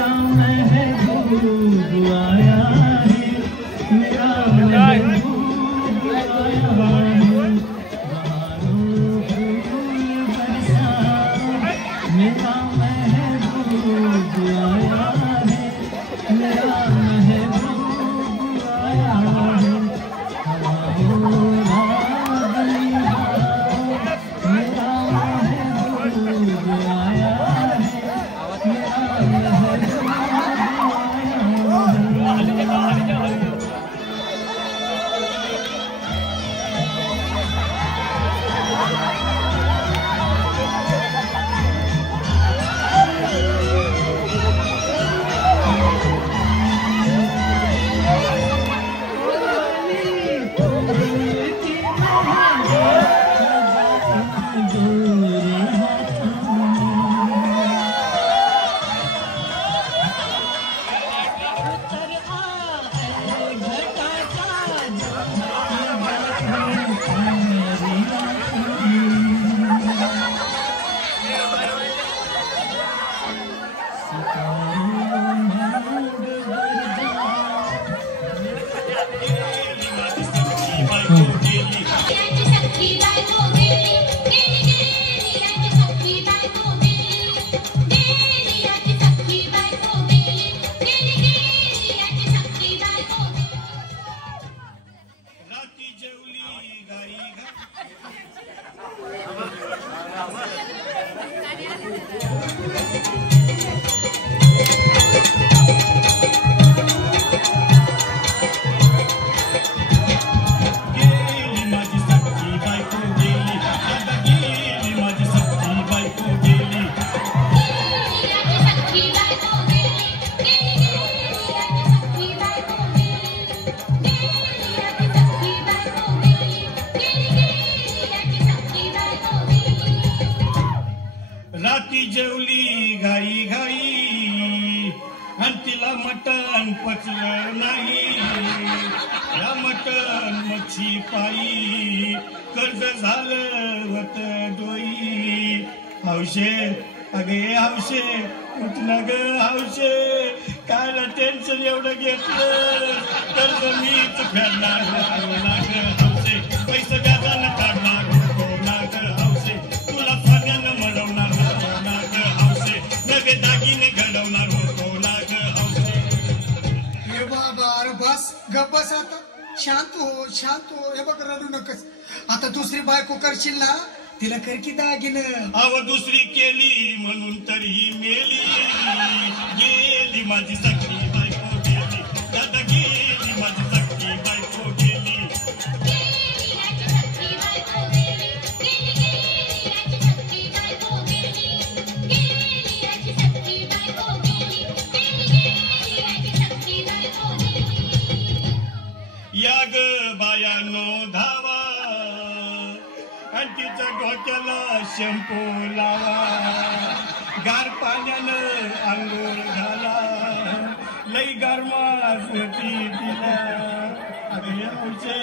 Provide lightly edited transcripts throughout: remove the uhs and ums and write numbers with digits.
मेरा महबूब आया है, मेरा महबूब आया है, बहारों फूल बरसा, मेरा महबूब आया है, मेरा महबूब आया है, हवाओं रागली मेरा महबूब आया है, मेरा महबूब आया है। राती जेवली घाई घाई आणि तिला मटण पचलं नाही, या मटण मच्छी पायी कर्ज झालं होत डोई. हौशे अगे हौशे उठ ना ग हौशे, कायला टेन्शन एवढं घेतलं कर्ज मीच फेडणार ना ग हौशे, पैसे व्याजानं काढणार ना ग हौशे, तुला सोन्यानं मळवणार ना ग हौशे, नगे दागिने घडवणार होतो ना ग हौशे. हे बाबा अरे बस गप बस आता, शांत हो शांत हो. हे बघ रडू नकस, आता दुसरी बायको करशील ना तिला कर की दागिनं. अव दुसरी केली म्हणून तरीही मेली, गेली माझी सखी बायको गेली, दादा गेली माझी सखी बायको गेली. या ग बायानो धावा आणि तिच्या डोक्याला शॅम्पू लावा, गार पाण्यानं अंघोळ घाला, लई गरमास होती तिला. अरे हौशे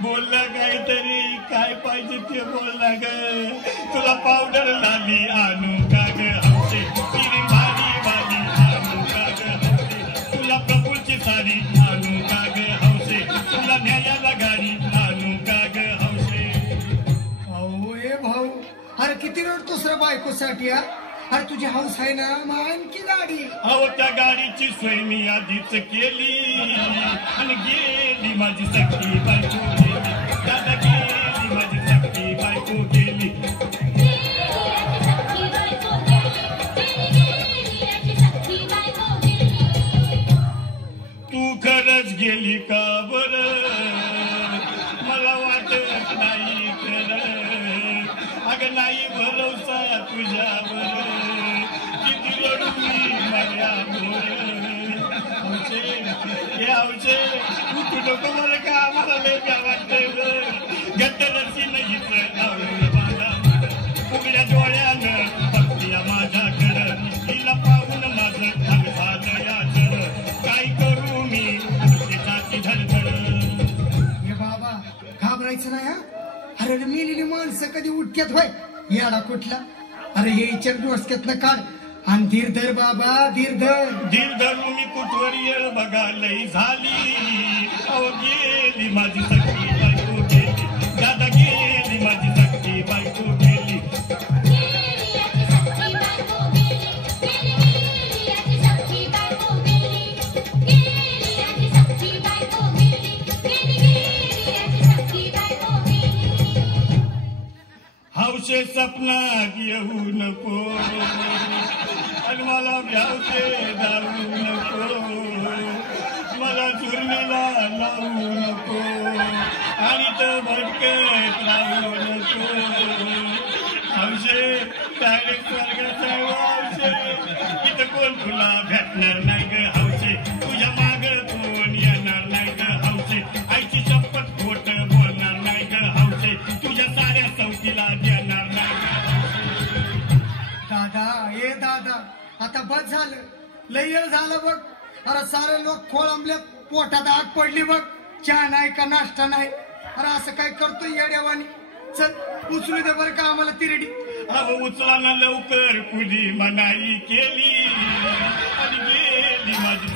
बोलला काहीतरी, काय पाहिजे ते बोलला ग, तुला पावडर लाली आणू का ग हौशे, तिरी भारी वाली आणू का ग हौशे, तुला प्रभूची साडी आणू का ग हौशे, तुला न्यायाला गाडी आणू का ग हौशे. अहो हे भाऊ अरे किती रडतोस रे बायकोसाठी यार. अरे तुझी हौस आहे ना मग आणखी गाडी. अहो त्या गाडीची सोय मी आधीच केली आणि गेली माझी सखी बायको गेली, दादा गेली माझी सखी बायको गेली. तू खरंच गेली का बरं, मला वाटत नाही खरं, अगं नाही भरोसा तुझ्यावर, किती रडू मी माझ्यावर. हौशे हे हौशे तू नको मला का, आम्हाला लय काय वाटतंय घट्ट रसी नाहीच लावलं माझा, उघड्या डोळ्यानं बघतीया माझ्याकडं, तिला पाहून माझं धग झालं याचं, काय करू मी तिच्याची धडधड. हे बाबा घाबरायचं नाही हा. अरे मेलेली माणसं कधी उठक्यात होय येडा कुठला. अरे हे इच्छा डोसक्यातनं काढ आणि धीर धर बाबा धीर धर. धीर धरू मी कुठवर येळ बघा लई झाली. अहो गेली माझी सखी बायको गेली. दादा गेली माझी सखी बायको गेली. हौशे सपनात येऊ नको आणि मला भ्यावते जाऊ नको. मला चुरणीला लावू नको आणि तर भटकत राहू नको. हौशे डायरेक्ट स्वर्गाचा हौशे इथं कोण तुला भेटणार नाही ग हौशे. तुझ्या माग कोण येणार नाही ग हौशे. आईची शपथ खोट बोलणार नाही ग हौशे. तुझ्या साऱ्या चौकीला देणार नाही ग. दादा ए दादा आता बस झालं. लय वेळ झालं बघ. अरे सारे लोक खोळंबले पोटात आग पडली बघ. चहा नाही का नाश्ता नाही. अरे असं काय करतोय येड्यावानी. चल उचलू दे बरं का आम्हाला तिरडी. अहो उचला ना लवकर कुणी मनाई केली आणि गेली माझी